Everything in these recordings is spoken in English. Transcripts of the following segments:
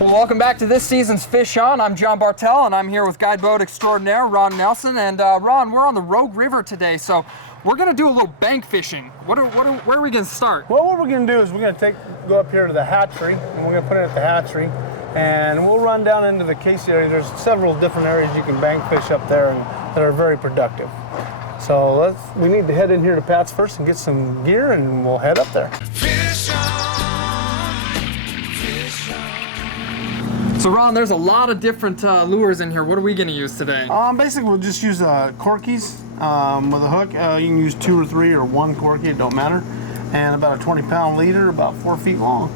Well, welcome back to this season's Fish On. I'm John Bartel, and I'm here with guide boat extraordinaire Ron Nelson. And Ron, we're on the Rogue River today, so we're going to do a little bank fishing. Where are we going to start? Well, what we're going to do is we're going to go up here to the hatchery, and we're going to put it at the hatchery, and we'll run down into the Casey area. There's several different areas you can bank fish up there and that are very productive. So we need to head in here to Pat's first and get some gear, and we'll head up there. Fish on, fish on. So Ron, there's a lot of different lures in here. What are we going to use today? Basically, we'll just use corkies with a hook. You can use 2 or 3 or 1 corky, it don't matter. And about a 20-pound leader, about 4 feet long.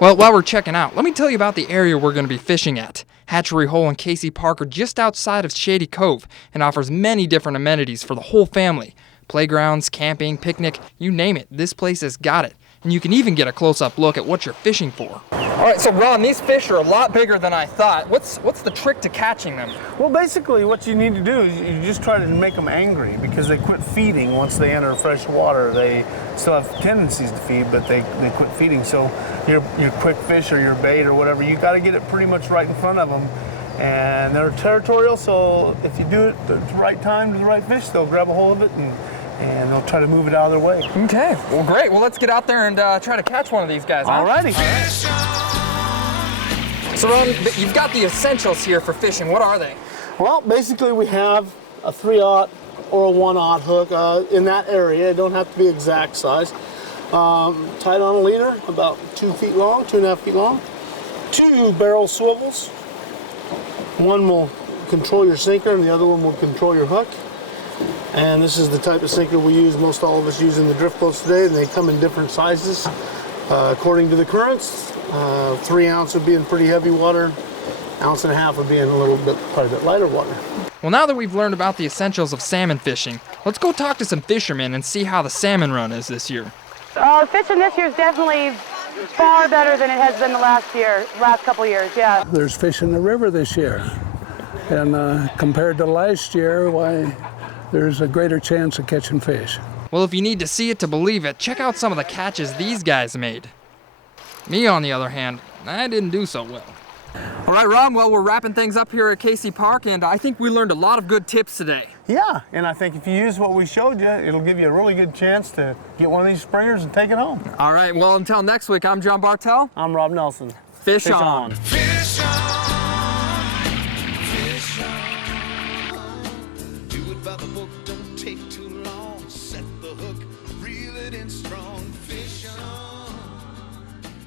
Well, while we're checking out, let me tell you about the area we're going to be fishing at. Hatchery Hole in Casey Park are just outside of Shady Cove and offers many different amenities for the whole family. Playgrounds, camping, picnic, you name it, this place has got it. And you can even get a close-up look at what you're fishing for. All right, so Ron, these fish are a lot bigger than I thought. What's the trick to catching them? Well, basically what you need to do is you just try to make them angry because they quit feeding once they enter fresh water. They still have tendencies to feed, but they quit feeding. So your quick fish or your bait or whatever, you got to get it pretty much right in front of them. And they're territorial, so if you do it at the right time to the right fish, they'll grab a hold of it and they'll try to move it out of their way. Okay, well great. Well, let's get out there and try to catch one of these guys, huh? Alrighty. So Ron, you've got the essentials here for fishing. What are they? Well, basically we have a 3/0 or a 1/0 hook in that area. It don't have to be exact size. Tied on a leader, about 2 feet long, 2.5 feet long. 2 barrel swivels. One will control your sinker and the other one will control your hook. And this is the type of sinker we use, most all of us use in the drift boats today, and they come in different sizes according to the currents. 3 ounce would be in pretty heavy water, 1.5 ounces would be in quite a bit lighter water. Well, now that we've learned about the essentials of salmon fishing, let's go talk to some fishermen and see how the salmon run is this year. Fishing this year is definitely far better than it has been the last couple years, yeah. There's fish in the river this year, and compared to last year, why, there's a greater chance of catching fish. Well, if you need to see it to believe it, check out some of the catches these guys made. Me, on the other hand, I didn't do so well. All right, Ron, well, we're wrapping things up here at Casey Park, and I think we learned a lot of good tips today. Yeah, and I think if you use what we showed you, it'll give you a really good chance to get one of these springers and take it home. All right, well, until next week, I'm John Bartel. I'm Rob Nelson. Fish on. Fish on, fish on. Do it by the book, don't take too long. Set the hook, reel it in strong.